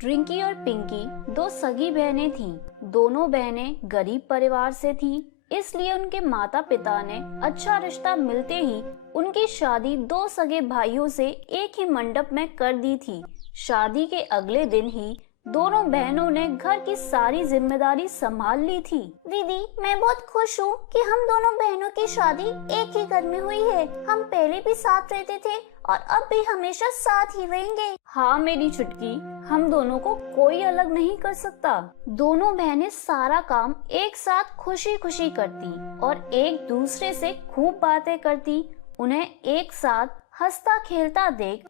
रिंकी और पिंकी दो सगी बहनें थीं। दोनों बहनें गरीब परिवार से थीं, इसलिए उनके माता पिता ने अच्छा रिश्ता मिलते ही उनकी शादी दो सगे भाइयों से एक ही मंडप में कर दी थी। शादी के अगले दिन ही दोनों बहनों ने घर की सारी जिम्मेदारी संभाल ली थी। दीदी, मैं बहुत खुश हूँ कि हम दोनों बहनों की शादी एक ही घर में हुई है। हम पहले भी साथ रहते थे और अब भी हमेशा साथ ही रहेंगे। हाँ मेरी छुटकी, हम दोनों को कोई अलग नहीं कर सकता। दोनों बहनें सारा काम एक साथ खुशी खुशी करती और एक दूसरे से खूब बातें करती। उन्हें एक साथ हंसता खेलता देख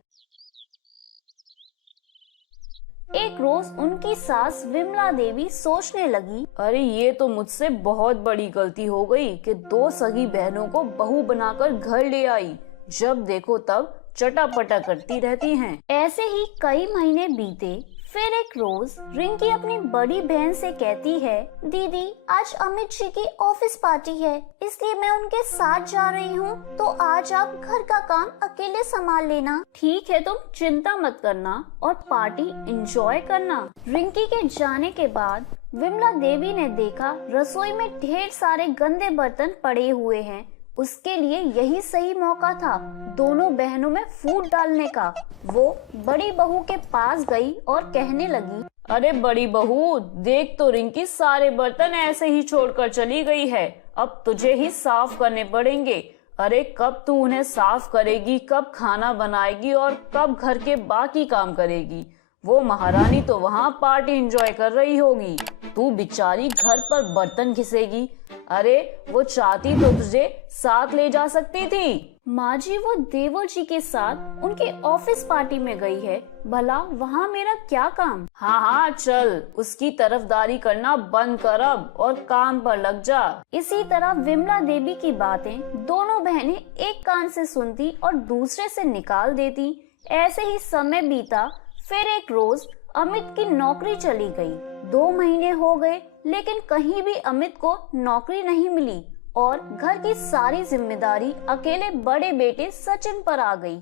एक रोज उनकी सास विमला देवी सोचने लगी, अरे ये तो मुझसे बहुत बड़ी गलती हो गई कि दो सगी बहनों को बहू बनाकर घर ले आई। जब देखो तब चटापटा करती रहती हैं। ऐसे ही कई महीने बीते। फिर एक रोज रिंकी अपनी बड़ी बहन से कहती है, दीदी, आज अमित जी की ऑफिस पार्टी है, इसलिए मैं उनके साथ जा रही हूँ, तो आज आप घर का काम अकेले संभाल लेना। ठीक है, तुम चिंता मत करना और पार्टी एंजॉय करना। रिंकी के जाने के बाद विमला देवी ने देखा रसोई में ढेर सारे गंदे बर्तन पड़े हुए हैं। उसके लिए यही सही मौका था दोनों बहनों में फूट डालने का। वो बड़ी बहू के पास गई और कहने लगी, अरे बड़ी बहू, देख तो रिंकी सारे बर्तन ऐसे ही छोड़कर चली गई है। अब तुझे ही साफ करने पड़ेंगे। अरे कब तू उन्हें साफ करेगी, कब खाना बनाएगी और कब घर के बाकी काम करेगी। वो महारानी तो वहाँ पार्टी एंजॉय कर रही होगी, तू बेचारी घर पर बर्तन घिसेगी। अरे वो चाहती तो तुझे साथ ले जा सकती थी। माँ जी, वो देवर जी के साथ उनके ऑफिस पार्टी में गई है, भला वहाँ मेरा क्या काम। हाँ हाँ चल, उसकी तरफदारी करना बंद कर अब और काम पर लग जा। इसी तरह विमला देवी की बातें दोनों बहनें एक कान से सुनती और दूसरे से निकाल देती। ऐसे ही समय बीता। फिर एक रोज अमित की नौकरी चली गई। 2 महीने हो गए, लेकिन कहीं भी अमित को नौकरी नहीं मिली और घर की सारी जिम्मेदारी अकेले बड़े बेटे सचिन पर आ गई।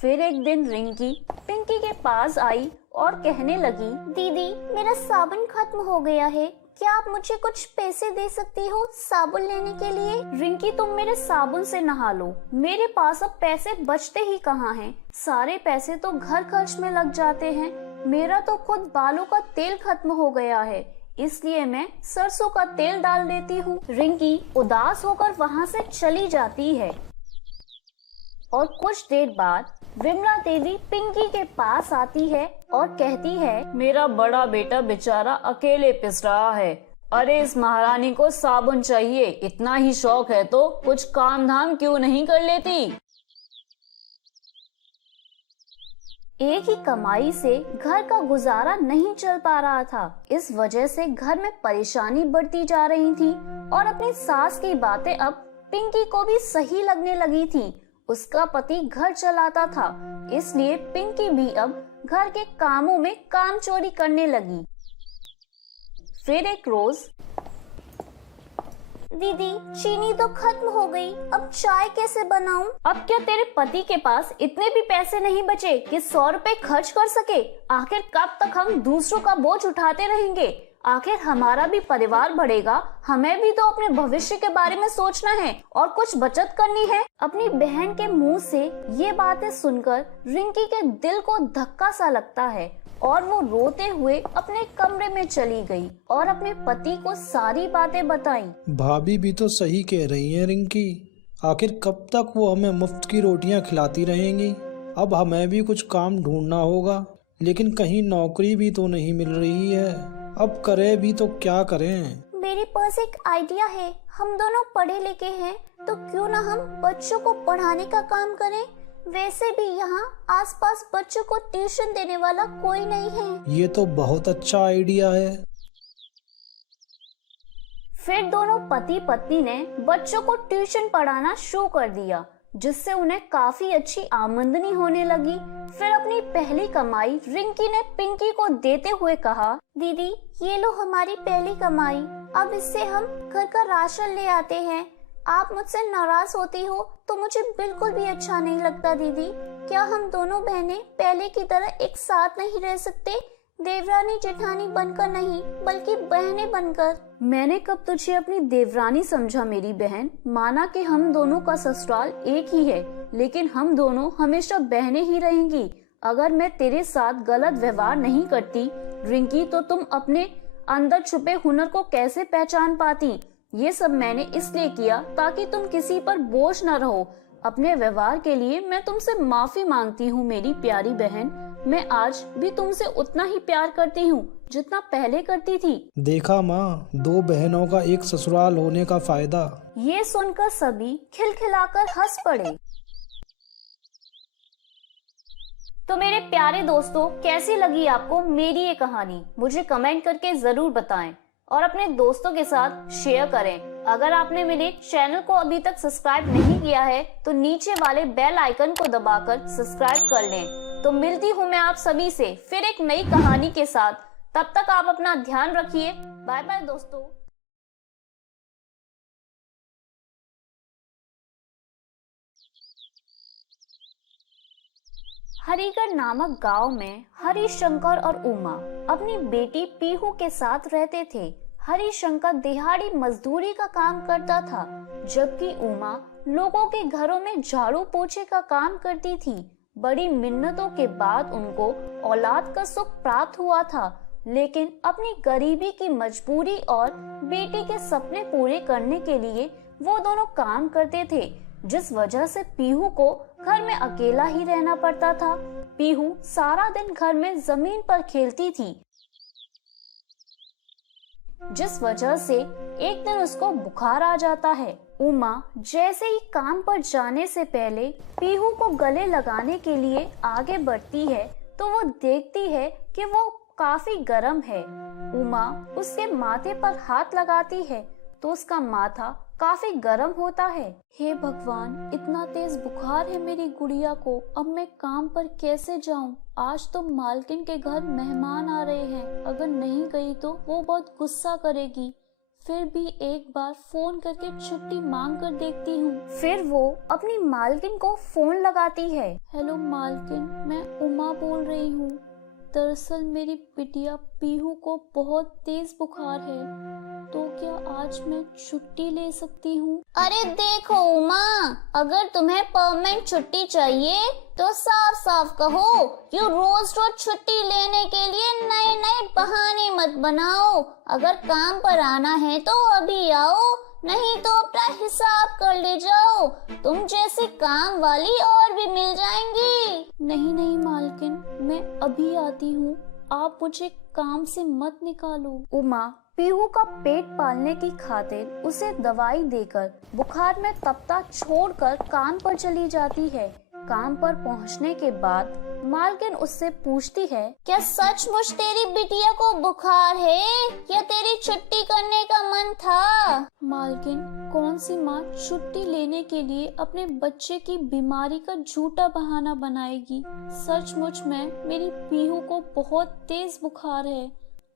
फिर एक दिन रिंकी पिंकी के पास आई और कहने लगी, दीदी, मेरा साबुन खत्म हो गया है, क्या आप मुझे कुछ पैसे दे सकती हो साबुन लेने के लिए? रिंकी, तुम मेरे साबुन से नहा लो, मेरे पास अब पैसे बचते ही कहाँ हैं। सारे पैसे तो घर खर्च में लग जाते हैं। मेरा तो खुद बालों का तेल खत्म हो गया है, इसलिए मैं सरसों का तेल डाल देती हूँ। रिंकी उदास होकर वहाँ से चली जाती है और कुछ देर बाद विमला देवी पिंकी के पास आती है और कहती है, मेरा बड़ा बेटा बेचारा अकेले पिस रहा है। अरे इस महारानी को साबुन चाहिए, इतना ही शौक है तो कुछ काम धाम क्यों नहीं कर लेती। एक ही कमाई से घर का गुजारा नहीं चल पा रहा था। इस वजह से घर में परेशानी बढ़ती जा रही थी और अपनी सास की बातें अब पिंकी को भी सही लगने लगी थी। उसका पति घर चलाता था, इसलिए पिंकी भी अब घर के कामों में काम चोरी करने लगी। फिर एक रोज, दीदी, चीनी तो खत्म हो गई, अब चाय कैसे बनाऊं? अब क्या तेरे पति के पास इतने भी पैसे नहीं बचे कि 100 रुपए खर्च कर सके? आखिर कब तक हम दूसरों का बोझ उठाते रहेंगे? आखिर हमारा भी परिवार बढ़ेगा, हमें भी तो अपने भविष्य के बारे में सोचना है और कुछ बचत करनी है। अपनी बहन के मुंह से ये बातें सुनकर रिंकी के दिल को धक्का सा लगता है और वो रोते हुए अपने कमरे में चली गई और अपने पति को सारी बातें बताई। भाभी भी तो सही कह रही है रिंकी, आखिर कब तक वो हमें मुफ्त की रोटियां खिलाती रहेंगी। अब हमें भी कुछ काम ढूंढना होगा, लेकिन कहीं नौकरी भी तो नहीं मिल रही है। अब करें भी तो क्या करें? मेरे पास एक आइडिया है। हम दोनों पढ़े लिखे हैं, तो क्यों ना हम बच्चों को पढ़ाने का काम करें। वैसे भी यहाँ आसपास बच्चों को ट्यूशन देने वाला कोई नहीं है। ये तो बहुत अच्छा आइडिया है। फिर दोनों पति पत्नी ने बच्चों को ट्यूशन पढ़ाना शुरू कर दिया, जिससे उन्हें काफी अच्छी आमदनी होने लगी। फिर अपनी पहली कमाई रिंकी ने पिंकी को देते हुए कहा, दीदी, ये लो हमारी पहली कमाई, अब इससे हम घर का राशन ले आते हैं। आप मुझसे नाराज होती हो तो मुझे बिल्कुल भी अच्छा नहीं लगता दीदी। क्या हम दोनों बहनें पहले की तरह एक साथ नहीं रह सकते? देवरानी जेठानी बनकर नहीं, बल्कि बहनें बनकर। मैंने कब तुझे अपनी देवरानी समझा मेरी बहन? माना कि हम दोनों का ससुराल एक ही है, लेकिन हम दोनों हमेशा बहनें ही रहेंगी। अगर मैं तेरे साथ गलत व्यवहार नहीं करती रिंकी, तो तुम अपने अंदर छुपे हुनर को कैसे पहचान पाती? ये सब मैंने इसलिए किया ताकि तुम किसी पर बोझ न रहो। अपने व्यवहार के लिए मैं तुमसे माफी मांगती हूँ मेरी प्यारी बहन। मैं आज भी तुमसे उतना ही प्यार करती हूँ जितना पहले करती थी। देखा माँ, दो बहनों का एक ससुराल होने का फायदा। ये सुनकर सभी खिलखिलाकर हंस पड़े। तो मेरे प्यारे दोस्तों, कैसी लगी आपको मेरी ये कहानी? मुझे कमेंट करके जरूर बताएं और अपने दोस्तों के साथ शेयर करें। अगर आपने मेरे चैनल को अभी तक सब्सक्राइब नहीं किया है तो नीचे वाले बेल आइकन को दबाकर सब्सक्राइब कर लें। तो मिलती हूँ मैं आप सभी से फिर एक नई कहानी के साथ। तब तक आप अपना ध्यान रखिए। बाय बाय दोस्तों। हरिगढ़ नामक गांव में हरिशंकर और उमा अपनी बेटी पीहू के साथ रहते थे। हरिशंकर दिहाड़ी मजदूरी का काम करता था, जबकि उमा लोगों के घरों में झाड़ू पोछे का काम करती थी। बड़ी मिन्नतों के बाद उनको औलाद का सुख प्राप्त हुआ था, लेकिन अपनी गरीबी की मजबूरी और बेटी के सपने पूरे करने के लिए वो दोनों काम करते थे, जिस वजह से पीहू को घर में अकेला ही रहना पड़ता था। पीहू सारा दिन घर में जमीन पर खेलती थी, जिस वजह से एक दिन उसको बुखार आ जाता है। उमा जैसे ही काम पर जाने से पहले पीहू को गले लगाने के लिए आगे बढ़ती है तो वो देखती है कि वो काफी गर्म है। उमा उसके माथे पर हाथ लगाती है तो उसका माथा काफी गर्म होता है। हे भगवान, इतना तेज बुखार है मेरी गुड़िया को, अब मैं काम पर कैसे जाऊं? आज तो मालकिन के घर मेहमान आ रहे हैं, अगर नहीं गई तो वो बहुत गुस्सा करेगी। फिर भी एक बार फोन करके छुट्टी मांग कर देखती हूँ। फिर वो अपनी मालकिन को फोन लगाती है। हेलो मालकिन, मैं उमा बोल रही हूँ। दरअसल मेरी बिटिया पीहू को बहुत तेज बुखार है, तो क्या आज मैं छुट्टी ले सकती हूँ? अरे देखो उमा, अगर तुम्हें परमानेंट छुट्टी चाहिए तो साफ साफ कहो। यू रोज रोज छुट्टी लेने के लिए नए नए बहाने मत बनाओ। अगर काम पर आना है तो अभी आओ, नहीं तो अपना हिसाब कर ले जाओ। तुम जैसी काम वाली और भी मिल जाएंगी। नहीं नहीं मालकिन, मैं अभी आती हूँ, आप मुझे काम से मत निकालो। उमा पीहू का पेट पालने की खातिर उसे दवाई देकर बुखार में तपता छोड़कर काम पर चली जाती है। काम पर पहुंचने के बाद मालकिन उससे पूछती है, क्या सचमुच तेरी बिटिया को बुखार है या तेरी छुट्टी करने का मन था? मालकिन, कौन सी माँ छुट्टी लेने के लिए अपने बच्चे की बीमारी का झूठा बहाना बनाएगी? सचमुच में मेरी पीहू को बहुत तेज बुखार है।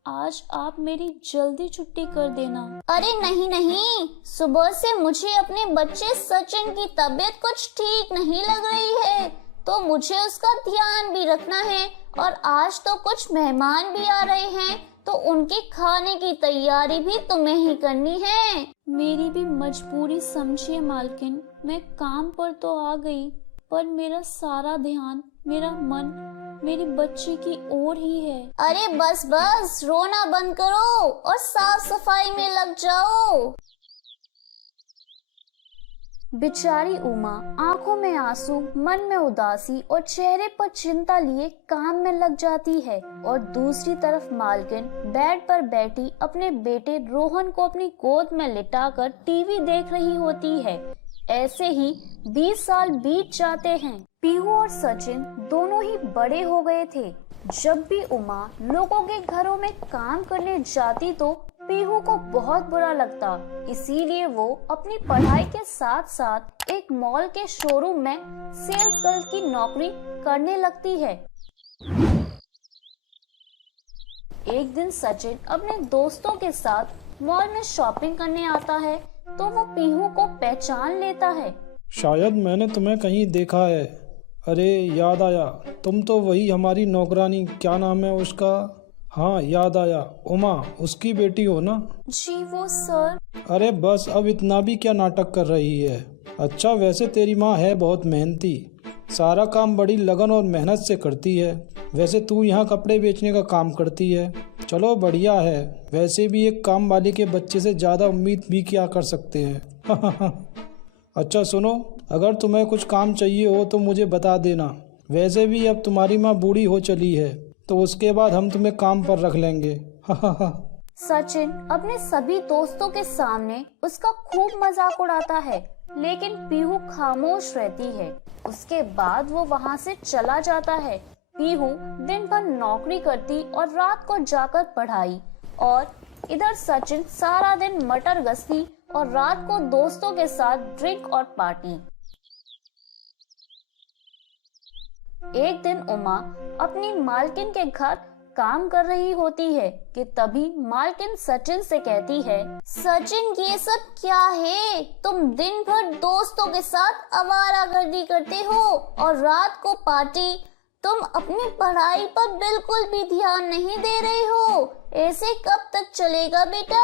आज आप मेरी जल्दी छुट्टी कर देना। अरे नहीं नहीं, सुबह से मुझे अपने बच्चे सचिन की तबीयत कुछ ठीक नहीं लग रही है, तो मुझे उसका ध्यान भी रखना है। और आज तो कुछ मेहमान भी आ रहे हैं, तो उनके खाने की तैयारी भी तुम्हें ही करनी है। मेरी भी मजबूरी समझिए मालकिन, मैं काम पर तो आ गई, पर मेरा सारा ध्यान, मेरा मन मेरी बच्ची की ओर ही है। अरे बस बस, रोना बंद करो और साफ सफाई में लग जाओ। बेचारी उमा आंखों में आंसू, मन में उदासी और चेहरे पर चिंता लिए काम में लग जाती है। और दूसरी तरफ मालकिन बेड पर बैठी अपने बेटे रोहन को अपनी गोद में लिटाकर टीवी देख रही होती है। ऐसे ही 20 साल बीत जाते हैं। पीहू और सचिन दोनों ही बड़े हो गए थे। जब भी उमा लोगों के घरों में काम करने जाती तो पीहू को बहुत बुरा लगता, इसीलिए वो अपनी पढ़ाई के साथ साथ एक मॉल के शोरूम में सेल्स गर्ल की नौकरी करने लगती है। एक दिन सचिन अपने दोस्तों के साथ मॉल में शॉपिंग करने आता है, तो वो पीहू को पहचान लेता है। शायद मैंने तुम्हें कहीं देखा है। अरे याद आया, तुम तो वही हमारी नौकरानी, क्या नाम है उसका? हाँ याद आया, उमा, उसकी बेटी हो ना? जी वो सर। अरे बस, अब इतना भी क्या नाटक कर रही है? अच्छा, वैसे तेरी माँ है बहुत मेहनती, सारा काम बड़ी लगन और मेहनत से करती है। वैसे तू यहाँ कपड़े बेचने का काम करती है, चलो बढ़िया है। वैसे भी एक काम वाले के बच्चे से ज़्यादा उम्मीद भी क्या कर सकते हैं। अच्छा सुनो, अगर तुम्हें कुछ काम चाहिए हो तो मुझे बता देना। वैसे भी अब तुम्हारी माँ बूढ़ी हो चली है, तो उसके बाद हम तुम्हें काम पर रख लेंगे। सचिन अपने सभी दोस्तों के सामने उसका खूब मजाक उड़ाता है, लेकिन पीहू खामोश रहती है। उसके बाद वो वहाँ से चला जाता है। पीहू दिन भर नौकरी करती और रात को जाकर पढ़ाई, और इधर सचिन सारा दिन मटर गश्ती और रात को दोस्तों के साथ ड्रिंक और पार्टी। एक दिन उमा अपनी मालकिन के घर काम कर रही होती है कि तभी मालकिन सचिन से कहती है, सचिन ये सब क्या है? तुम दिन भर दोस्तों के साथ आवारागर्दी करते हो और रात को पार्टी। तुम अपनी पढ़ाई पर बिल्कुल भी ध्यान नहीं दे रहे हो। ऐसे कब तक चलेगा बेटा?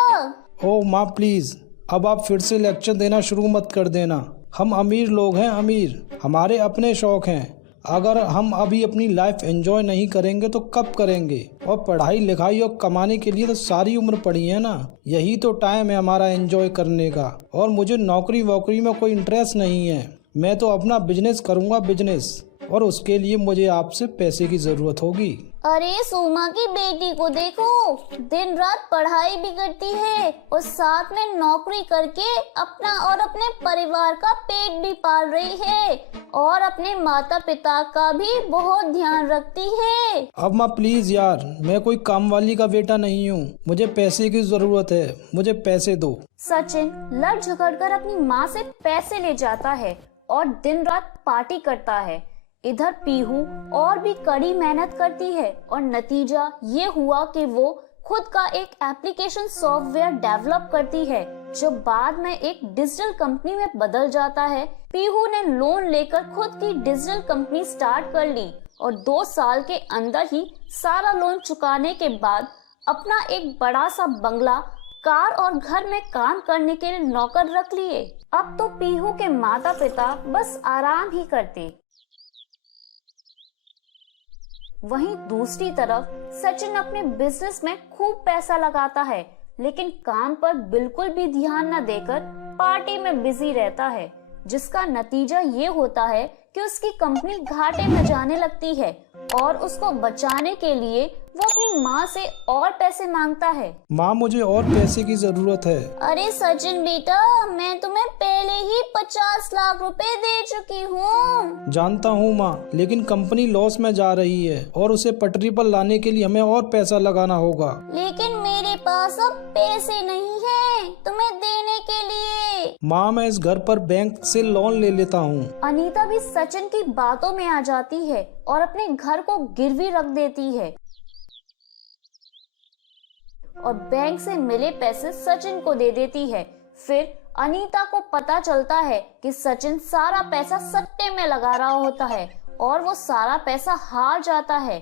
ओ माँ प्लीज, अब आप फिर से लेक्चर देना शुरू मत कर देना। हम अमीर लोग हैं, अमीर, हमारे अपने शौक हैं। अगर हम अभी अपनी लाइफ एंजॉय नहीं करेंगे तो कब करेंगे? और पढ़ाई लिखाई और कमाने के लिए तो सारी उम्र पड़ी है ना। यही तो टाइम है हमारा एंजॉय करने का। और मुझे नौकरी वोकरी में कोई इंटरेस्ट नहीं है। मैं तो अपना बिजनेस करूँगा, बिजनेस, और उसके लिए मुझे आपसे पैसे की जरूरत होगी। अरे सोमा की बेटी को देखो, दिन रात पढ़ाई भी करती है और साथ में नौकरी करके अपना और अपने परिवार का पेट भी पाल रही है और अपने माता पिता का भी बहुत ध्यान रखती है। अब माँ प्लीज यार, मैं कोई काम वाली का बेटा नहीं हूँ, मुझे पैसे की जरूरत है, मुझे पैसे दो। सचिन लड़ झगड़ कर अपनी माँ से पैसे ले जाता है और दिन रात पार्टी करता है। इधर पीहू और भी कड़ी मेहनत करती है और नतीजा ये हुआ कि वो खुद का एक एप्लीकेशन सॉफ्टवेयर डेवलप करती है, जो बाद में एक डिजिटल कंपनी में बदल जाता है। पीहू ने लोन लेकर खुद की डिजिटल कंपनी स्टार्ट कर ली और 2 साल के अंदर ही सारा लोन चुकाने के बाद अपना एक बड़ा सा बंगला, कार और घर में काम करने के लिए नौकर रख लिए। अब तो पीहू के माता पिता बस आराम ही करते। वहीं दूसरी तरफ सचिन अपने बिजनेस में खूब पैसा लगाता है, लेकिन काम पर बिल्कुल भी ध्यान न देकर पार्टी में बिजी रहता है, जिसका नतीजा ये होता है कि उसकी कंपनी घाटे में जाने लगती है और उसको बचाने के लिए वो अपनी माँ से और पैसे मांगता है। माँ मुझे और पैसे की जरूरत है। अरे सचिन बेटा, मैं तुम्हें पहले ही 50 लाख रुपए दे चुकी हूँ। जानता हूँ माँ, लेकिन कंपनी लॉस में जा रही है और उसे पटरी पर लाने के लिए हमें और पैसा लगाना होगा। लेकिन मेरे पास अब पैसे नहीं है तुम्हें देने के लिए। माँ मैं इस घर पर बैंक से लोन ले लेता हूँ। अनीता भी सचिन की बातों में आ जाती है और अपने घर को गिरवी रख देती है और बैंक से मिले पैसे सचिन को दे देती है। फिर अनीता को पता चलता है कि सचिन सारा पैसा सट्टे में लगा रहा होता है और वो सारा पैसा हार जाता है।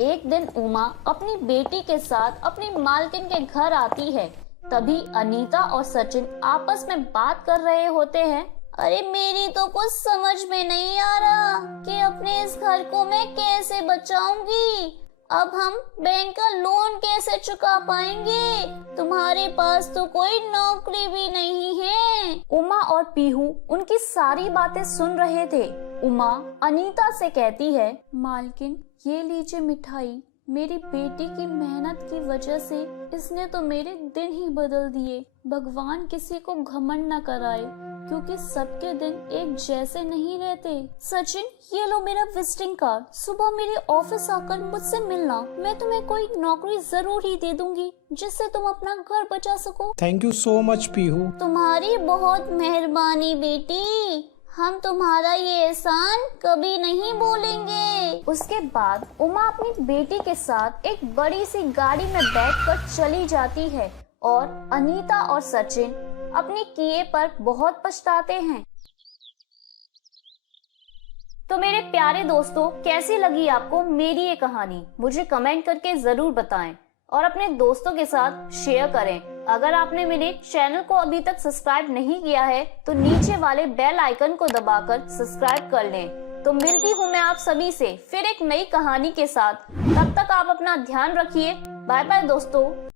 एक दिन उमा अपनी बेटी के साथ अपनी मालकिन के घर आती है। तभी अनीता और सचिन आपस में बात कर रहे होते हैं। अरे मेरी तो कुछ समझ में नहीं आ रहा कि अपने इस घर को मैं कैसे बचाऊंगी। अब हम बैंक का लोन कैसे चुका पाएंगे? तुम्हारे पास तो कोई नौकरी भी नहीं है। उमा और पीहू उनकी सारी बातें सुन रहे थे। उमा अनीता से कहती है, मालकिन ये लीजिए मिठाई, मेरी बेटी की मेहनत की वजह से इसने तो मेरे दिन ही बदल दिए। भगवान किसी को घमंड न कराए, क्योंकि सबके दिन एक जैसे नहीं रहते। सचिन ये लो मेरा विजिटिंग कार्ड, सुबह मेरे ऑफिस आकर मुझसे मिलना, मैं तुम्हें कोई नौकरी जरूर ही दे दूंगी जिससे तुम अपना घर बचा सको। Thank you so much Pihu. तुम्हारी बहुत मेहरबानी बेटी, हम तुम्हारा ये एहसान कभी नहीं भूलेंगे। उसके बाद उमा अपनी बेटी के साथ एक बड़ी सी गाड़ी में बैठकर चली जाती है और अनीता और सचिन अपने किए पर बहुत पछताते हैं। तो मेरे प्यारे दोस्तों, कैसी लगी आपको मेरी ये कहानी? मुझे कमेंट करके जरूर बताएं और अपने दोस्तों के साथ शेयर करें। अगर आपने मेरे चैनल को अभी तक सब्सक्राइब नहीं किया है तो नीचे वाले बेल आइकन को दबाकर सब्सक्राइब कर लें। तो मिलती हूँ मैं आप सभी से फिर एक नई कहानी के साथ। तब तक आप अपना ध्यान रखिए। बाय बाय दोस्तों।